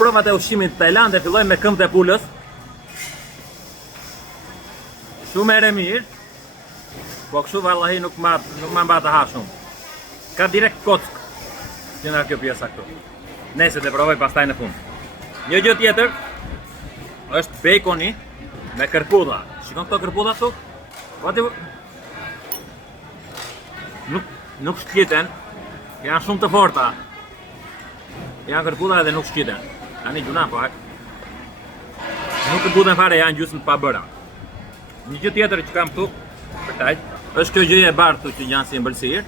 provat e ushqimit tajland e fillojmë me këmbët e pulës. Shumë e mirë. Po kështu vallahi nuk ma mba të ha shumë. Ka direkt kock që nga kjo pjesa këtu. Nese të provoj pastaj në fund. Një gjë tjetër është baconi me kërpudha. Shikon këto kërpudha këtu? Nuk shqiten. Janë shumë të forta. Janë kërpudha edhe nuk shqiten. Tani gjuna po hak. Nuk kërpudhen fare, janë gjysmë të pabëra. Një gjë tjetër që kam këtu, është kjo gjëje e bardhë që janë si ëmbëlsirë.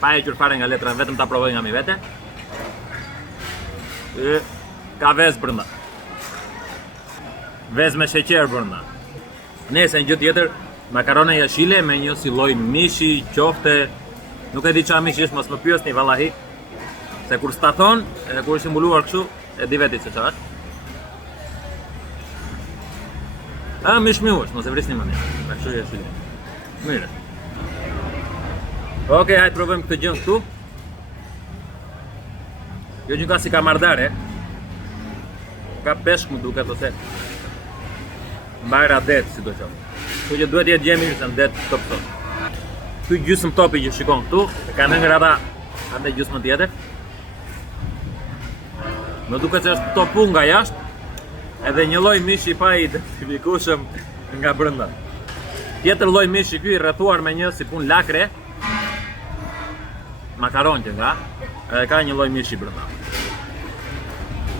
Pa hequr fare nga letra, vetëm ta provoj nga mi vete. Ka vezë brenda. Vezë me sheqer brenda. Nese një gjë tjetër, makarona jashile me një si lloj mishi, qofte. Nuk e di çfarë mishi është, mos më pyesni vallahi. Se kur s'ta thon, edhe kur është mbuluar kështu, e di vetë se çfarë është. Mish miush, mos e vrisni më mirë. Me kështu jashile. Mirë. Okej, hajde provojmë këtë gjën këtu. Kjo gjë ka si kamardare. Ka peshk më duket ose mbajra det, si do qoftë. Kjo që duhet jetë gjë mirë se në det top sot. Ky gjysmë topi që shikon këtu, e kanë hëngër ata gjysmën tjetër. Më duket se është topu nga jashtë, edhe një lloj mishi pa identifikueshëm nga brenda. Tjetër lloj mishi ky i rrethuar me një si pun lakre. Makaron që nga, edhe ka një lloj mishi brenda.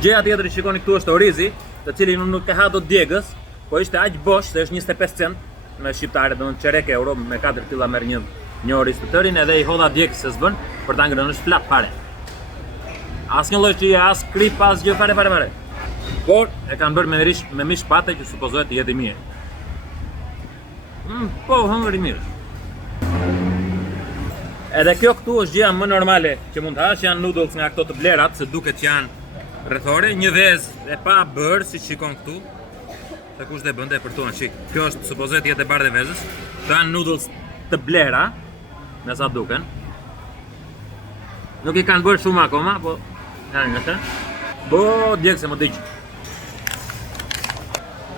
Gjëja tjetër që shikoni këtu është orizi, të cilin unë nuk e ha dot djegës, po ishte aq bosh se është 25 cent me shqiptare, domethënë çerek euro me 4 tilla merr një oriz të tërin edhe i hodha djegës se s'bën për ta ngrënë është flat fare. Asnjë lloj çije, as krip, as gjë fare. Por e kanë bërë me mish pate që supozohet të jetë i mirë. Po, hëngër i mirë. Edhe kjo këtu është gjëja më normale që mund të hash, janë noodles nga këto të blerat, se duket që janë rrethore, një vezë e pa bërë, si shikon këtu. Se kush dhe bënde e përtuan, shik. Kjo është supozohet jetë e bardhë e vezës. Këto janë noodles të blera, me sa duken. Nuk i kanë bërë shumë akoma, po janë nga të. Po, djekë se më diqë.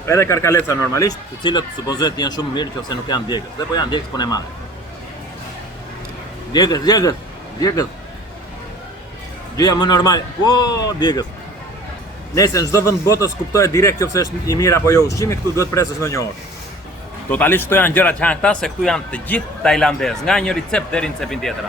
Edhe karkaleca normalisht, të cilët supozohet janë shumë mirë që ose nuk janë djegës. Dhe po janë djegës po ne madhe. Djegës. Gjëja më normale. Po, djegës. Nëse në çdo vend botës kuptohet direkt nëse është i mirë apo jo ushqimi, këtu duhet presësh në një orë. Totalisht këto janë gjërat që janë këta, se këtu janë të gjithë tajlandez, nga një recept deri në receptin tjetër.